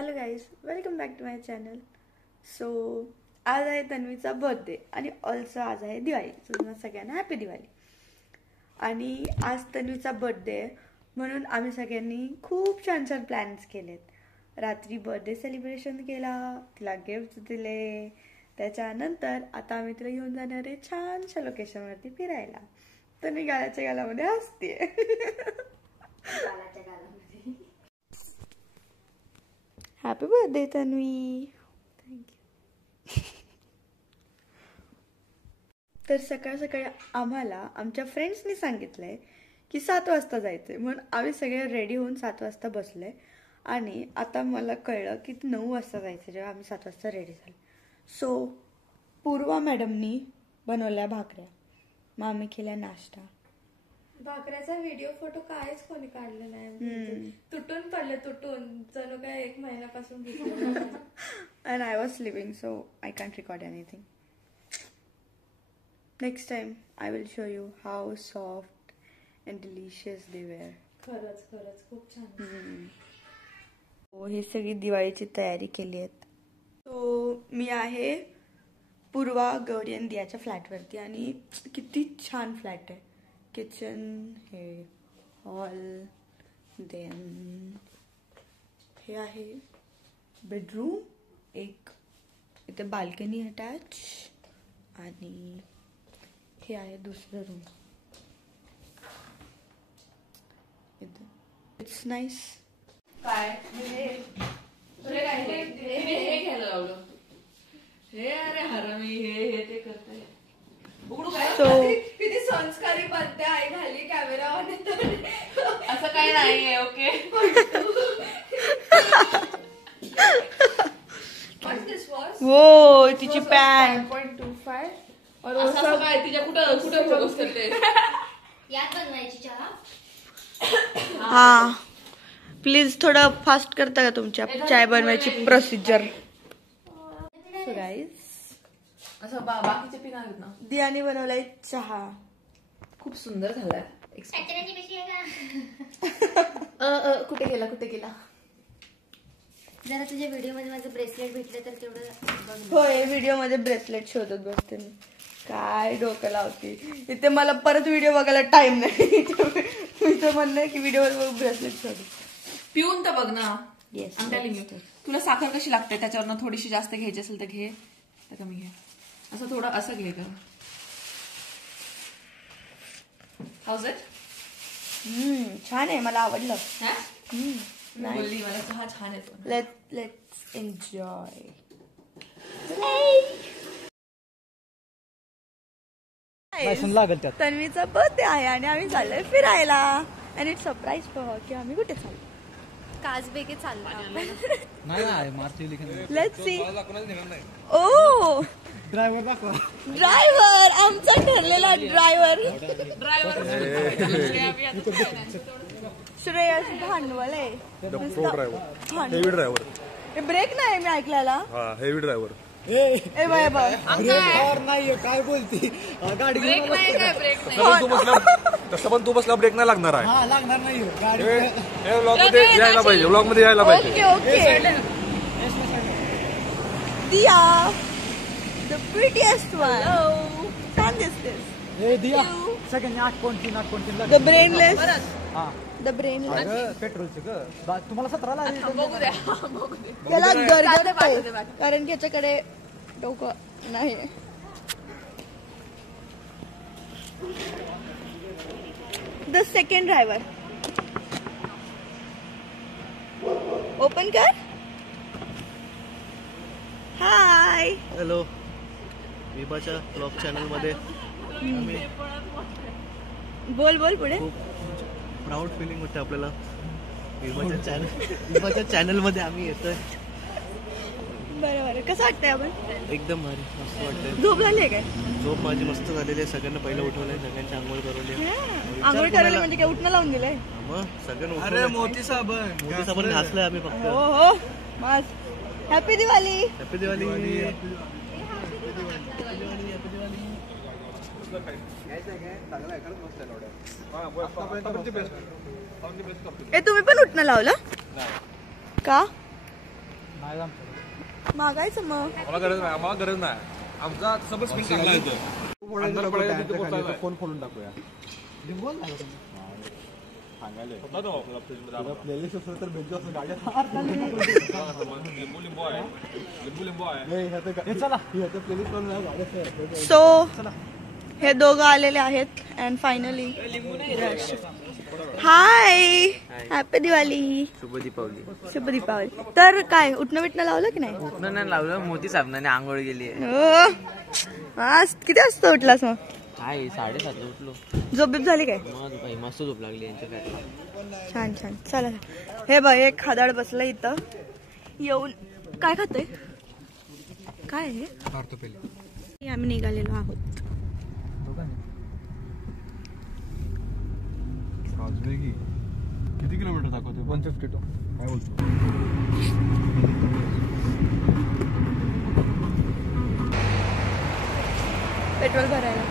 Hello guys, welcome back to my channel. So आज आहे तन्वीचा birthday आणि ऑल्सो आज आहे दिवाळी. सो तुम्हाला सगळ्यांना हॅपी दिवाळी. आणि आज तन्वीचा बर्थडे आहे म्हणून आम्ही सगळ्यांनी खूप छान छान प्लॅन्स केलेत. रात्री बर्थडे सेलिब्रेशन केला, तिला गिफ्ट दिले. त्याच्यानंतर आता आम्ही तिला घेऊन जाणार आहे छानशा लोकेशनवरती फिरायला. तन्वी गालाच्या गालामध्ये हसते. Happy birthday Tanvi. थँक्यू. तर सकाळ सकाळी आम्हाला आमच्या फ्रेंड्सनी सांगितलंय की 7 वाजता जायचंय म्हणून आम्ही सगळे रेडी होऊन 7 वाजता बसलोय. आणि आता मला कळलं की 9 वाजता जायचं जेव्हा आम्ही 7 वाजता रेडी झालो. सो पूर्वा मॅडमनी बनवल्या भाकऱ्या, मग आम्ही केल्या नाश्ता. भाकऱ्याचा व्हिडिओ फोटो काहीच कोणी काढले नाही. तुटून पडले, तुटून जणू काय 1 महिन्यापासून. And I was sleeping, so I can't record anything. Next time I will show you how soft and delicious they were. खरंच खरंच खूप छान. ही सगळी दिवाळीची तयारी केली आहे. तो मी आहे पूर्वा, गौरी आणि दियाच्या फ्लॅटवरती आणि किती छान फ्लॅट आहे. किचन हे, हॉल, देन हे आहे बेडरूम, एक इथे बाल्कनी अटॅच आणि हे आहे दुसरं रूम. It's nice. काय तुला काय हे घ्यायला लावलं हे? अरे हरामी, हे ते करताय. उघडू काय? किती संस्कारी पद्धत आई घाली कॅमेरावर. असं काही नाहीये. ओके. वो तिची पॅन्ट 5.25 और असं काय तिच्या कुठं फोकस करते. यात बनवायची चहा. हा प्लीज थोडं फास्ट करता का तुमच्या चाय बनवायची प्रोसिजर. सो गाईज असं बाकीचे पिन आहेत ना. दियाने बनवलाय चहा, खूप सुंदर झालाय. कुठे गेला जरा तुझ्या व्हिडिओ मध्ये माझं ब्रेसलेट भेटलं तर तेवढं. होय, व्हिडिओ मध्ये ब्रेसलेट शोधत बसते मी. काय डोकं लावते इथे. मला परत व्हिडिओ बघायला टाइम नाही. मी तर म्हणणं की व्हिडिओ ब्रेसलेट शोध. पिऊन तर बघ ना. येस. तुला साखर कशी लागते त्याच्यावरनं थोडीशी जास्त घ्यायची असेल तर घे, तर कमी घे. असं थोडं असं घे का. House it? छान आहे, मला आवडलं. बोलली मला चहा छान येतो. Let's enjoy. तन्वीचा बर्थडे आहे आणि आम्ही चाललोय फिरायला. आणि इट्स सरप्राईज फॉर की आम्ही कुठे चाललो. काजबेगे चाललो. Let's see. ओ ड्रायव्हर, आमचा ठरलेला ड्रायव्हर श्रेयस भांडवल आहे. Heavy driver. ब्रेक नाही मी ऐकलेला. Heavy driver. काय बोलती गाडी तसं पण तू बसला ब्रेक नाही लागणार आहे. लागणार नाही गाडी. व्लॉग मध्ये यायला पाहिजे. Okay. Diya the prettiest one. Hello. छान दिसतेस. हे Diya second 8.3 the brainless. the brainless. पेट्रोलचं ग तुम्हाला 17 ला त्याला गरज आहे कारण की याच्याकडे डोकं नाही. the second driver. ओपन कर. हाय. हॅलो, विभाच्या ब्लॉग चॅनल मध्ये बोल पुढे. खूप प्राऊड फिलिंग होते आपल्याला. विभाच्या चॅनल मध्ये आम्ही येतोय. बरं कसं वाटतंय आपण? एकदम भारी, मस्त वाटतंय. झोप झाली काय? झोप माझी मस्त झालेली आहे. सगळ्यांना पहिलं उठवलंय, सगळ्यांची आंघोळ करवली. आंघोळ करायला म्हणजे काय उठणं लावून दिलंय? मग सगळ्यांना मोठी साबण घासलंय आम्ही फक्त. हो मस्त. हॅपी दिवाळी. हॅपी दिवाळी. तुम्ही पण उठणं लावलं का? नाही आमच्याकडे. मागायचं मग. आम्हाला गरज नाही आमचा सबच स्पीड चांगला येतो अंधार पडायला तिथे पोहोचायला आहे. फोन खोलून टाकूया लिंबू नाही का तुम्ही? होता तो आपला फ्रीजमध्ये प्लेलिस्ट असेल तर भेटू असं गाड्यात. लिंबू आहे लिंबू आहे हे चला प्लेलिस्ट करून गाड्यात. सो हे दोघं आलेले आहेत and finally hi happy Diwali. शुभ दीपावली. शुभ दीपावली. तर काय उठणं बिटणं लावलं की नाही? उठणं नाही लावलं, मोती साबणाने आंघोळ गेली. आज किती वाजता उठलास मग? काय 7:30 उठलो. झोप बीप झाली काय? मग काही मस्त झोप लागली यांच्या काय. छान छान. चला हे बघ एक खादाड बसलं इथं येऊन. काय खातोय? काय आहे? आम्ही निघालेलो आहोत. किती किलोमीटर दाखवते? 152. काय बोलतो? पेट्रोल भरायला.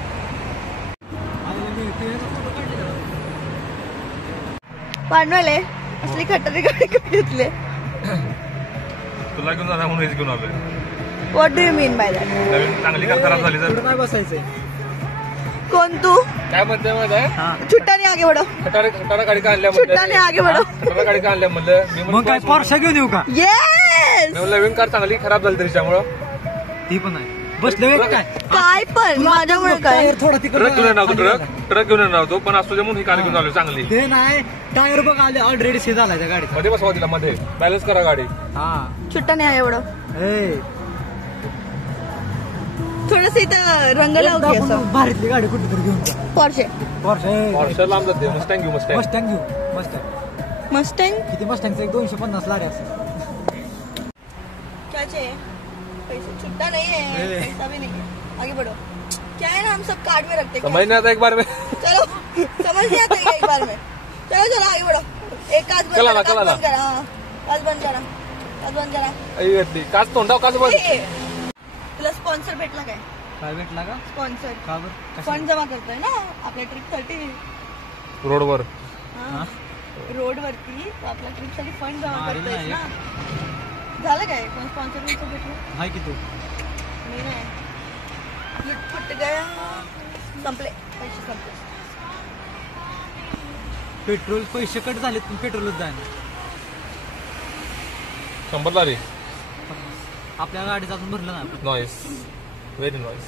पांडवले असली खटारी गाडी घेतले. तुला घेऊन जाणार म्हणून हेच घेऊन आलोय. What do you mean by that? नवीन चांगली कार खराब झाली तर काय बसायचंय? कोण तू? काय म्हणते माहिती आहे? छुट्टाने आगे बढ़ो. खटारा गाडी का आणल्या छुट्टाने आगे बढ़ो. खटारा गाडी का आणल्या म्हणलं. मग काय पोर्शा घेऊन येऊ का? येस. नवीन कार चांगली खराब झाली त्याच्यामुळं ती पण आहे. बसले काय काय पण माझ्यामुळे काय? टायर थोडा ट्रक घेऊन येणार तिकडे होतो. ट्रक घेऊन येणार होतो पण असतो म्हणून ही कार घेऊन आलो चांगली. ते नाही टायर बघ आले ऑलरेडी से झालाय त्या गाडीचा. मध्ये बसवा तिला मध्ये बॅलन्स करा गाडी. हा छुट्टाने आहे एवढं. थोडस इथं रंग लावू की असं. भारीतली गाडी कुठेतरी घेऊन जा. पॉर्शे. हॉर्शर लांब जाते. मस्टँग घेऊ मस्टँग. मस्टँग घेऊ. मस्टँग मस्टँग किती? मस्टँगचं 250 लागे असं. क्या चाहिए? पैसे छुट्टा नहीं है, पैसा भी नहीं है. आगे बढ़ो. क्या है ना हम सब कार्ड में रखते हैं. समझ नहीं आता एक बार में. चलो समझ नहीं आता ये एक बार में. चलो चलो आगे बढ़ो. एक काच बंद चला ना, करा. चला ना. काच बंद करा. काच बंद करा. आई घेतली काच तोंडाव काच बंद. तुला स्पॉन्सर भेटला काय? काय भेटला का? स्पॉन्सर का बरं? फंड जमा करतोय ना आपल्या ट्रिपसाठी. रोडवर रोड वरती तू आपल्या ट्रिपसाठी फंड जमा अरे करतोयस नाही. ना. झालं काय? कोण स्पॉन्सर भेटलं? हाय की तू? मी नाही. लुटफुट गया. संपले पैसे संपले. पेट्रोल पैसे कट झाले पण पेट्रोलच जाय. 100 तारी. आपल्या गाडीत अजून भरलं ना. Nice very nice.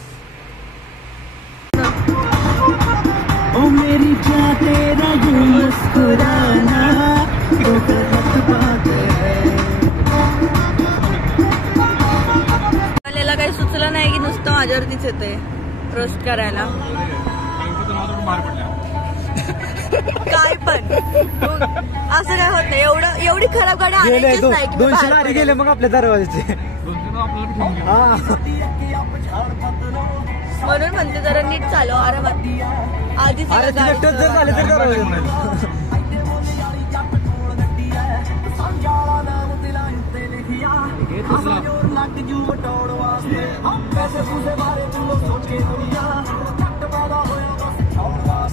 ओ मेरी क्या तेरा यूं मुस्कुराना वो गलत बात है. मला काही सुचलं नाही की नुसतं माझ्यावरतीच येतंय रोस्ट करायला. काय पण असं काय होत नाही. एवढी खराब गाडी आणायचीच नाही की मी 200 बाहेर लारी पडेल. गेले मग आपल्या दरवाजाचे. म्हणून म्हणते जरा नीट चालव आरामात. आधीच अरे सिलेक्टर जर झाले तर दरवाजा.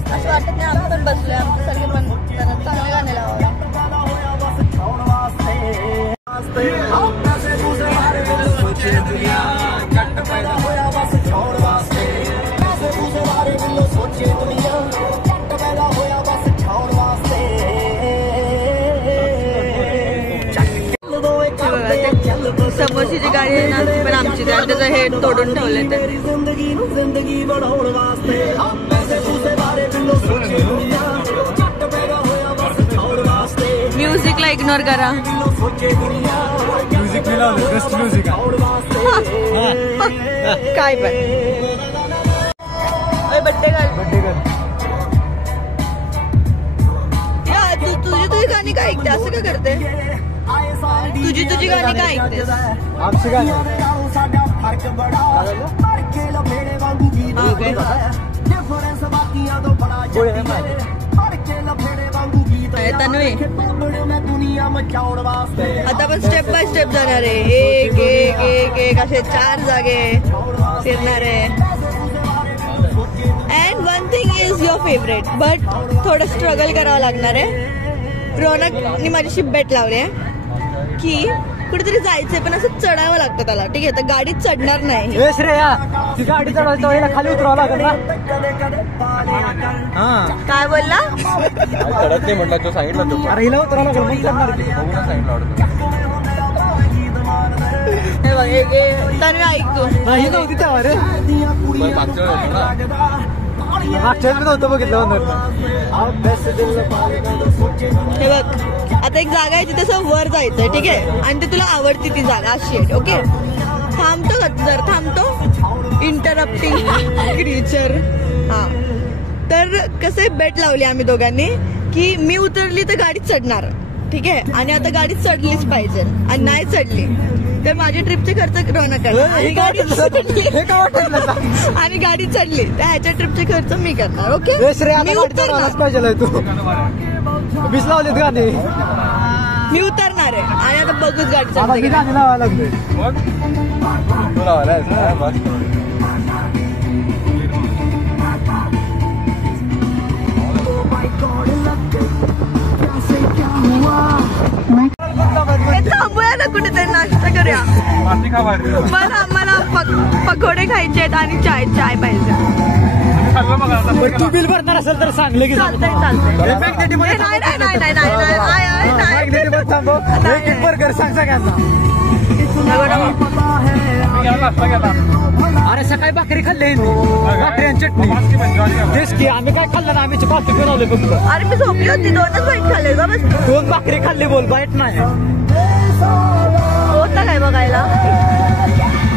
असं वाटत नाही आम्ही पण बसलोय. आमच्यासारखे पण जरा चांगले गाणे लावा. समोरची जी गाडी आहे ना ती पण आमची. त्याचं हेड तोडून ठेवलंय ते. म्युझिकला इग्नोर करा. म्युझिक बेस्ट म्युझिक काय पण बड्डे गर्ल. बड्डे कर. तुझी गाणी काय ऐकते? असं का करते? तुझी गाणी काय ऐकतेस? आमची गाणी तन्वी आता पण स्टेप बाय स्टेप जाणार आहे. एक एक एक एक असे 4 जागे फिरणार आहे. And one thing is your favourite but थोडं स्ट्रगल करावं लागणार आहे. रौनकनी माझ्याशी बेट लावले की कुठेतरी जायचंय पण असं चढावं लागतं त्याला. ठीक आहे, तर गाडीत चढणार नाही. ए श्रेया, ती गाडी चढवायचं वेळेला खाली उतरावं लागेल ना. हा काय बोलला? चढत नाही म्हटलं, तो सांगितलं तो. अरे हिला उतरावं लागेल मग चढणार की. हे बघ, तन्वी ऐकतो. नाही नव्हती तेव्हा रे, मागच्या वेळेस नव्हतं बघितलं म्हणून. हे बघ, आता एक जागा आहे तिथे असं वर जायचंय. ठीक आहे, आणि ते तुला आवडती ती जागा अशी आहे. ओके, थांबतो का जर थांबतो. Interrupting creature. हा, तर कसं बेट लावली आम्ही दोघांनी की मी उतरली तर गाडीत चढणार. ठीक आहे, आणि आता गाडीत चढलीच पाहिजे, आणि नाही चढली तर माझे ट्रिपचे खर्च रौनक करणार. आणि गाडी चढली आणि गाडी चढली तर ह्याच्या ट्रिपचे खर्च मी करणार. ओके, मी उतरणार पाहिजे तू वीस लावलीत गाणी. मी उतरणार आहे आणि आता बघूच गाडी चढते. गाणी लावायला लागले. थांबूया ना कुठेतरी, नाश्ता करूया. मला पकोडे खायचे आहेत आणि चाय पाहिजे. तू बिल भरणार असेल तर सांग लगेच. चालतंय. बर्गर सांग सगळ्यांना. अरे सकाळी भाकरी खाल्ली, भाकरी आणि चटणी. तेच की आम्ही काय खाल्लं ना, आम्ही चपाती बनवले फक्त. अरे मी झोपली होती, 2च बाईट खाल्ले. 2 भाकरी खाल्ली, बोल बाईट नाही होता काय बघायला.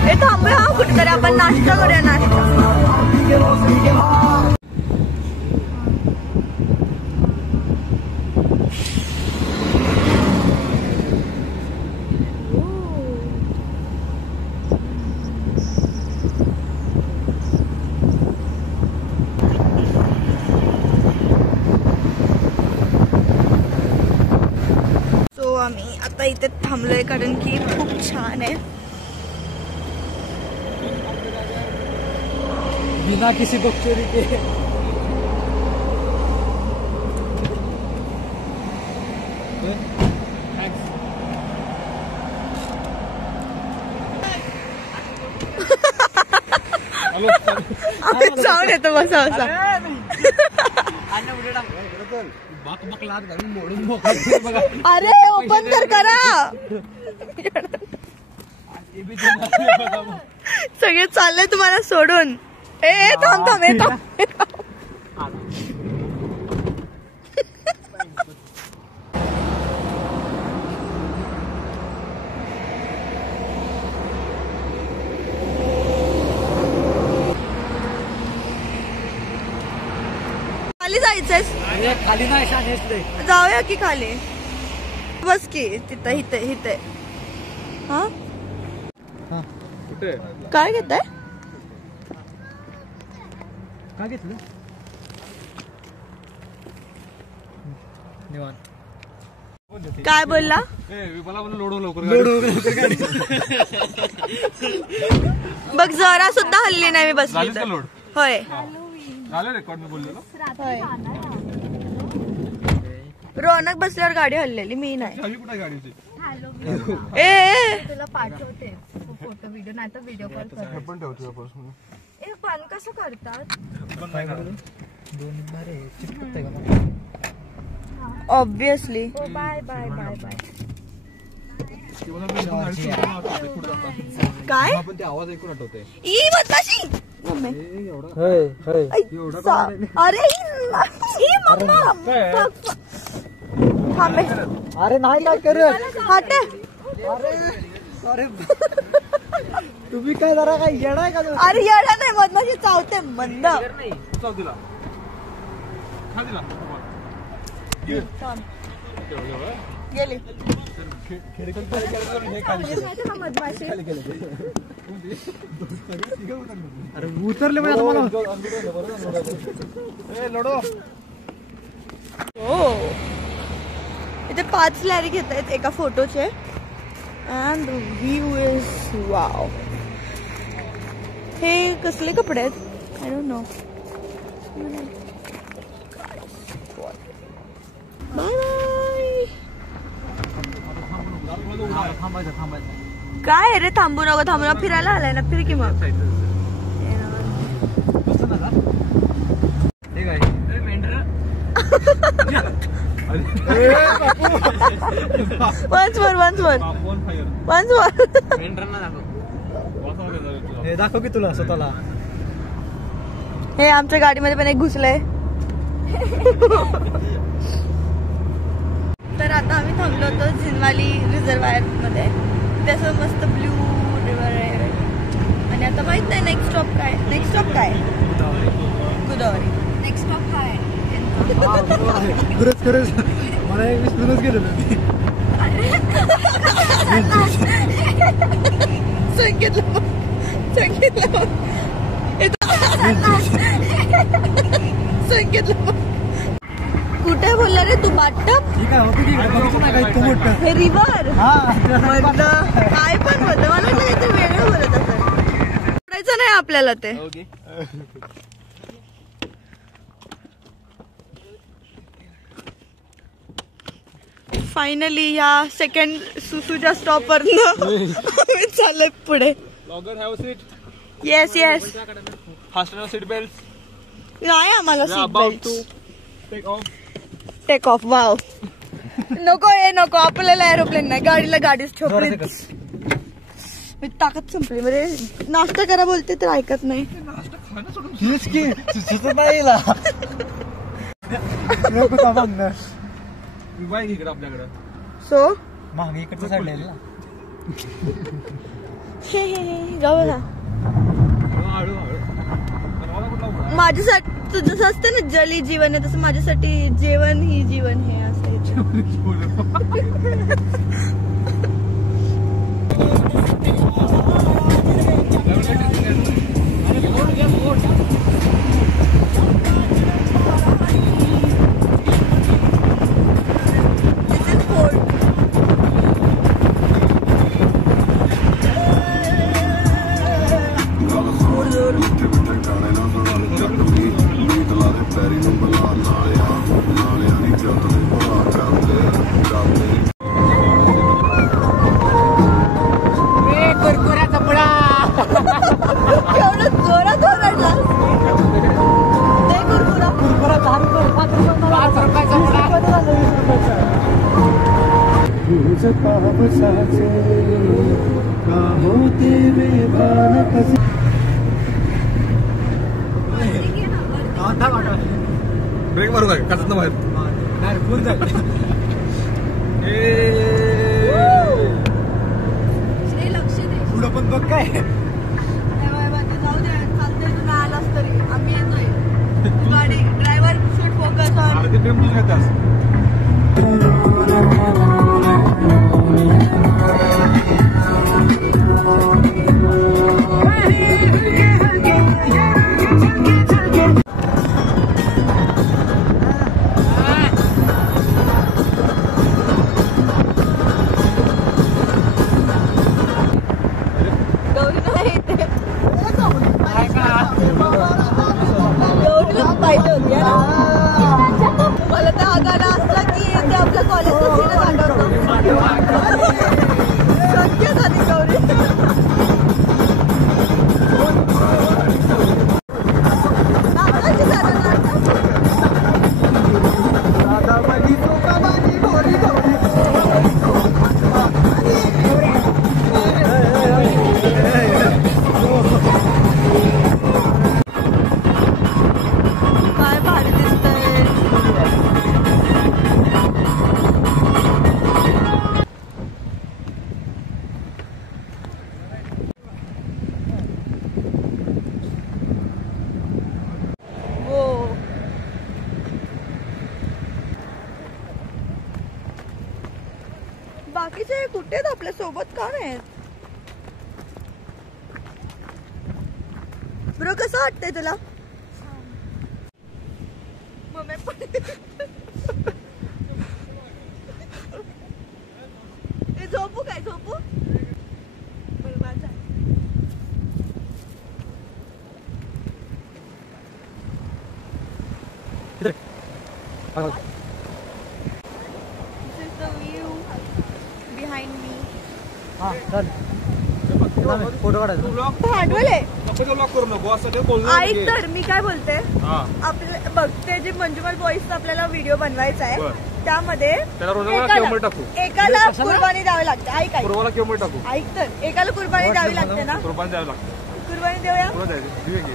हे थांबूया कुठेतरी, आपण नाश्ता करूया. नाश्ता आम्ही आता इथे थांबलोय कारण की खूप छान आहे. बिना किसी बकचोदी के. आम्ही जाऊन येतो बसा बसा. अरे ओपन तर करा. सगळे चालले तुम्हाला सोडून. ए थांब. खाली जायचंय. खाली नाही शानेच. जाऊया की खाली. बस की तिथं इथे. हा काय घेताय? काय घेतलं? निवांत. काय बोलला? बघ जरा सुद्धा हल्ली नाही मी बसली तर. होय रौनक बसल्यावर गाडी हल्लेली, मी नाही. तुला पाठवते फोटो व्हिडिओ, नाही तर व्हिडिओ कॉल कर. पण कसं करतात? ऑब्विसली. बाय. काय आवाज ऐकून आठवते. ई बताशी अरे थांबे. अरे नाही काय करत. हट. अरे तुम्ही काय जरा काय येणार का? अरे येडा नाही, मधमाशी चावते मंद. गेली. अरे उतरले म्हणजे मला. हो इथे 5 लॅरी घेत आहेत एका फोटोचे. And view is wow. हे कसले कपडे आहेत? I don't know. Bye bye. काय रे थांबू नको फिरायला आलाय ना, फिर की मग. once more दाखव की तुला स्वतःला. हे आमच्या गाडीमध्ये पण एक घुसलंय. तर आता आम्ही थांबलो होतो झिनवाली रिझर्वायर मध्ये. त्याचं मस्त ब्ल्यू रिव्हर आहे. आणि आता माहित नाही नेक्स्ट स्टॉप काय. गोदावरी. नेक्स्ट स्टॉप काय खरंच मला एक विसरूनच गेलेलो. संकेत कुठे बोलला रे तू? बाटप हे रिव्हर काय पण बोलत. मला वाटलं काहीतरी वेगळं बोलत असं. पडायचं नाही आपल्याला ते. फायनली ह्या सेकंड सुसूच्या स्टॉप वरनं चाललंय पुढे. Yes seat belt. नाही आम्हाला seat belt. Take off. Wow. नको आपल्याला एरोप्लेन नाही. गाडीच ठोकली. ताकद संपली. म्हणजे नाश्ता करा बोलते तर ऐकत नाही. आपल्याकडे सो मागे इकडचं साडलेलं ना. जाऊ ना. माझ्यासाठी जसं असतं ना जली जीवन आहे तसं माझ्यासाठी जेवण ही जीवन हे असायचं. ब्रेक मारू काय काचत ना बाहेर. पुढं पण बघ काय. जाऊ दे चालतंय. तू नाही आलास तरी आम्ही येतोय. गाडी ड्रायव्हर शूट फोकस ऑन. पाहिजे होती मला त्या गाणं असलं की ते आपल्या कॉलेजचं सीनच आठवतो. शक्य झाली गौरी. काय भारी दिसतंय. बाकीचे कुठे आहेत आपल्या सोबत का नाही? ब्रो कसं वाटतंय तुला? झोपू काय झोपू? This is the view behind me. Photo काढायचा. भांडवले लॉक करू नको असं ते बोलणं ऐक नाहीये. तर मी काय बोलते हा. आपल्या बघ ते जे मंजुमल बॉईजचा आपल्याला व्हिडिओ बनवायचा आहे बरं. त्यामध्ये त्याला रोजाला केवळ टाकू. एकाला कुर्बानी द्यावी लागते. ऐक ऐक पूर्वाला केवळ टाकू. ऐक तर एकाला कुर्बानी द्यावी लागते ना. कुर्बान द्यावं लागतं. कुर्बानी देऊया. पुढं द्यायचं. दिवे घे.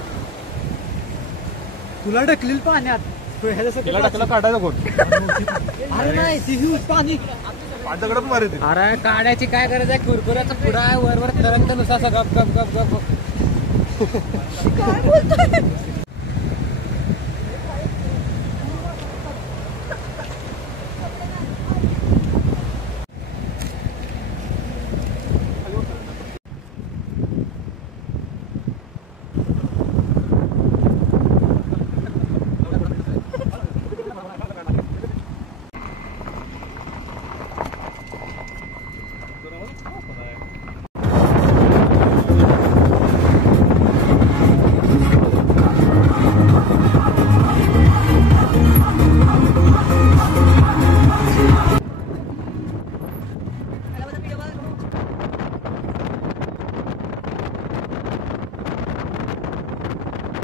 तुला ढकलील पाण्यात. तिला टाकलं काढायचं कोण? अरे नाही ती ह्यूज पाणी. पाण्याकडे पण मारे ते. अरे काढायची काय गरज आहे? कुरकुऱ्याचा पुडा आहे वर वर तरंग नुसार असं गप गप गप गप. काय बोलतोय?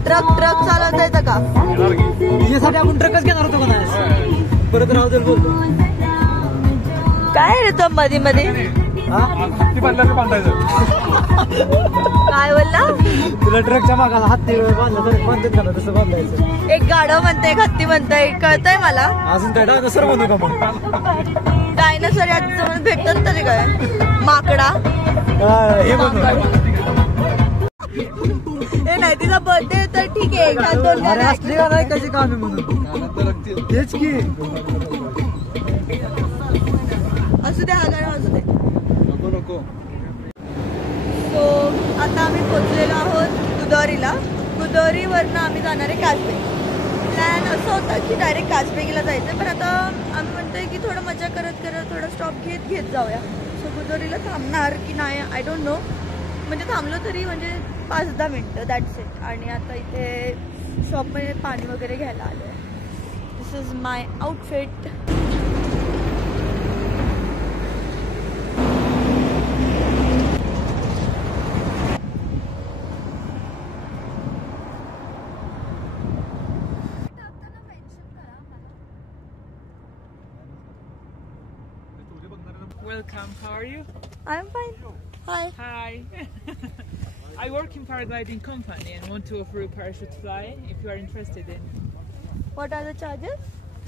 ट्रक चालवता येतं का? यासाठी आपण ट्रकच घेणार होतो का नाही? परत राहू दे बोलतो. काय रे तो मध्ये मध्ये हत्ती बांधल्यावर बांधायचं. काय बोलला? तुला ट्रकच्या मागाला हत्ती बांधलं तर बांधत का तसं बांधायचं. एक गाढव म्हणते एक हत्ती म्हणताय कळतंय मला. अजून काय डायनोसॉर म्हणू का मग? डायनासोर याचं भेटत तरी काय माकडा हे म्हणू. हे नाही तिचा बर्थडे तर ठीक आहे एखाद दोन अरे असली का नाही कशी काम आहे म्हणून. तेच की असू दे हा गाणं असू दे. नको नको. सो आता आम्ही पोहोचलेलो आहोत गुदोरीला. गुदोरीवरनं आम्ही जाणार आहे कासबे. प्लॅन असं होता की डायरेक्ट कासबेगीला जायचं पण आता आम्ही म्हणतोय की थोडं मजा करत करत थोडं स्टॉप घेत जाऊया. सो गुदोरीला थांबणार की नाही आय डोंट नो. म्हणजे थांबलो तरी म्हणजे 5-10 मिनटं दॅट्स इट. आणि आता इथे शॉपमध्ये पाणी वगैरे घ्यायला आलो आहे. This is my outfit. Welcome, how are you? I am fine. Hi. Hi. I work in paragliding company and want to offer you parachute flying if you are interested in. What are the charges?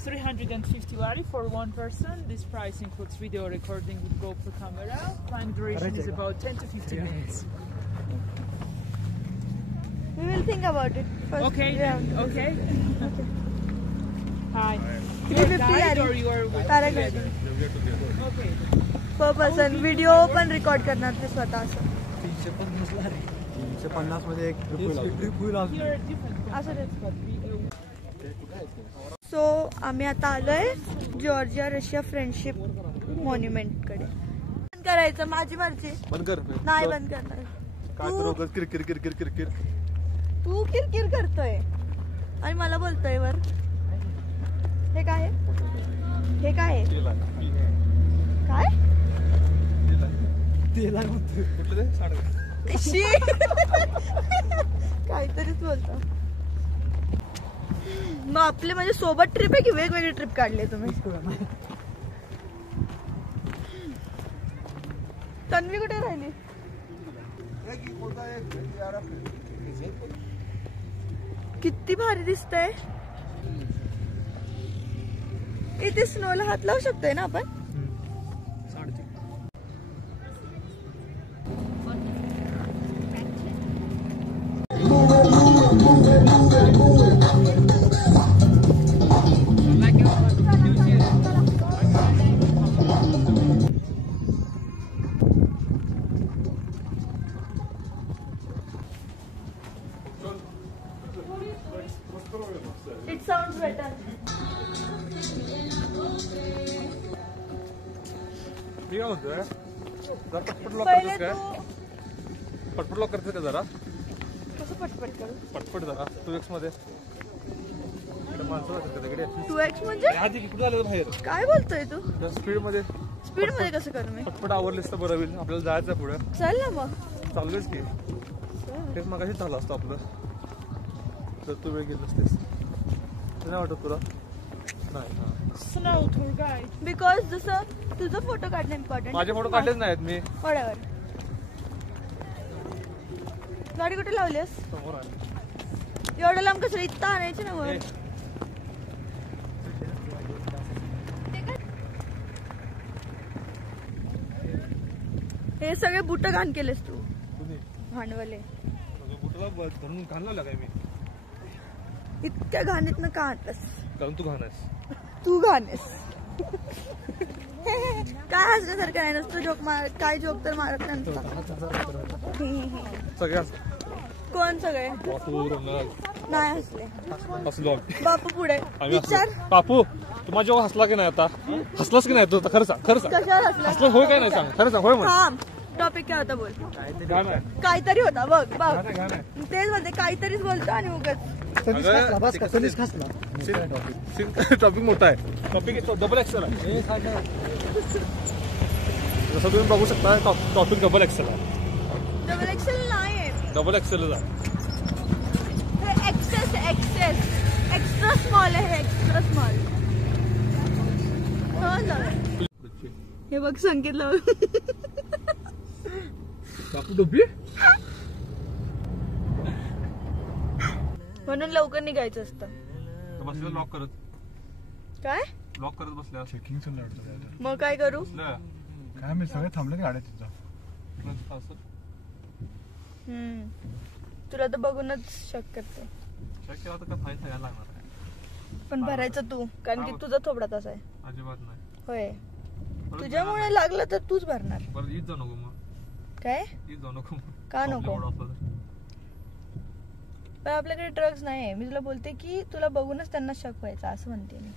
350 wari for one person. This price includes video recording with GoPro camera. Flying duration is about 10 to 15 minutes. We will think about it first. Okay, Yeah. okay. Hi. You are 350 guide or wari. you are with Paragliding. Okay. Per person. Video पण record करणार ते स्वतः असं. 350 मध्ये एक trip होईल. Here are different असं ते. but सो आम्ही आता आलोय जॉर्जिया रशिया फ्रेंडशिप मॉन्युमेंटकडे. बंद करायचं माझी मर्जी. बंद कर. नाही बंद करणार. काय तर उगाच किरकिर किरकिर किरकिर. तू किरकिर करतोय आणि मला बोलतोय वर. हे काय आहे? हे काय आहे? काय? कुठलं ते? साडे. शी. काहीतरीच बोलतो. मग आपले म्हणजे सोबत ट्रिप आहे की वेगवेगळी ट्रिप काढली तुम्ही? तन्वी कुठे राहिली? किती भारी दिसतंय. इथे स्नोला हात लावू शकतोय ना आपण? It sounds better. मी काय म्हणतोय जरा पटपट लॉक पहिले करतेस काय? तू पटपट लॉक करते का जरा? कसं पटपट करू? पटपट जरा 2x मध्ये. इकडे माणसं जातात तिकडे. 2x म्हणजे आधी कुठे झालं बाहेर? काय बोलतोय तू? स्पीड मध्ये. स्पीड मध्ये कसं करू मी? पटपट आवरलीस तर बरं होईल. आपल्याला जायचं पुढे. चल ना मग. चाललोयच की. तेच मगाशी झालं असतं आपलं जर तू वेळ गेली नसतेस. नाही वाटत तुला? नाही. Snow tour guide. बिकॉज जसं तुझं फोटो काढणं इम्पॉर्टंट. माझे फोटो काढलेच नाहीत मी. वडावर गाडी कुठे लावलीस? समोर आहे. एवढं लांब कसं इथं आणायची ना वर. हे सगळे बुट घाण केलेस तू. भांडवले बुटला धरून घाण लावला काय मी? इतक्या घाणीतनं का आणलंस? कारण तू घाण आहेस. तू घाणेस. काय हसण्यासारखं नाही नसतं. जोक मार काय जोक तर मारत नाही. सगळ्या कोण सगळे बापू रंगनाथ नाही हसले. हसलो बापू पुढे विचार. बापू तू माझ्यावर हसला की नाही? आता हसलास की नाही तू? खरं सांग. खरं सांग. कशावर हसला? हसलं होय काय नाही सांग. खरं सांग. होय म्हण. थांब. टॉपिक काय होता बोल. घाण आहे. काहीतरी होता बघ बघ. घाण आहे. तेच म्हणते काहीतरीच बोलतो आणि उगाच. टॉपिक मोठा आहे. टॉपिक डबल एक्सेल आहे. जसं तुम्ही बघू शकता टॉपिक डबल एक्सेल आहे. डबल एक्सेल नाही. डबल एक्सेल आहे. एक्सेस एक्स्ट्रा स्मॉल आहे. Extra small. हे बघ संकेतलं. बापू डब्बी म्हणून लवकर निघायचं असतं. बसल्या लॉक करत. काय लॉक करत बसल्या. चेकिंग चालू आहे. मग काय करू? काय मी सगळे थांबले गाड्या तिथं. तुला तर बघूनच शक करते. चेक केला तर काय फाईन सगळ्याला लागणार आहे. पण भरायचं तू कारण की तुझा थोबडा तसा आहे. अजिबात नाही. होय तुझ्यामुळे लागलं तर तूच भरणार. बरं ईद जाऊ नको मग. काय ईद जाऊ नको. का नको? पण आपल्याकडे ड्रग्ज नाही. मी तुला बोलते की तुला बघूनच त्यांना शक व्हायचा असं म्हणते मी.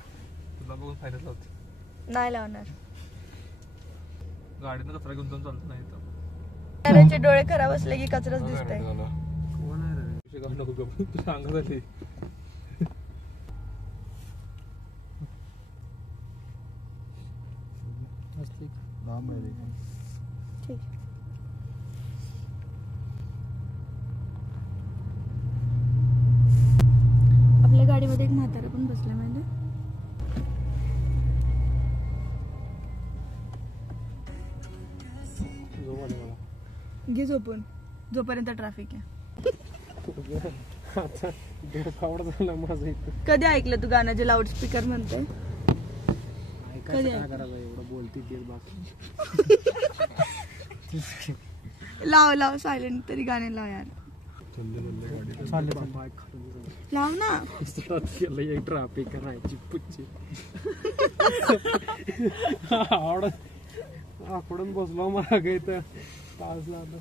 तुला बघून फायदा लावते. नाही लावणार. गाडीनं कचरा घेऊन जाऊन चालत नाही. त्याचे डोळे खराब असले की कचराच दिसतंय. कोण आहे रे? नको गप्प. तुझ्या अंगात आली. ठीक. आपल्या गाडीमध्ये एक म्हातारा पण बसला माहिती. घे झोपून जोपर्यंत ट्रॅफिक आहे. कधी ऐकलं तू गाणं जे लाऊडस्पीकर म्हणते? कधी लाव लाव सायलेंट तरी गाणे लाव यार. लाव ना. ट्रॅफिक करायची पुच्ची आकडून बसलो माग इथं तास लागला.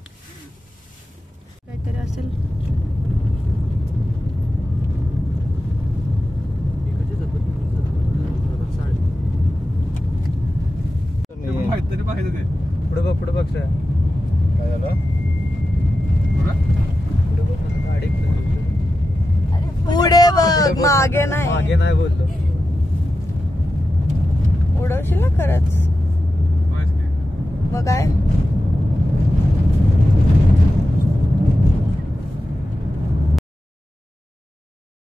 काहीतरी असेल. तरी पाहिजे ते. पुढे बघ पुढे बघ. काय झालं? गाडी पुढे बघ मागे नाही. मागे नाही बोललो. उडवशील ना खरंच. मग काय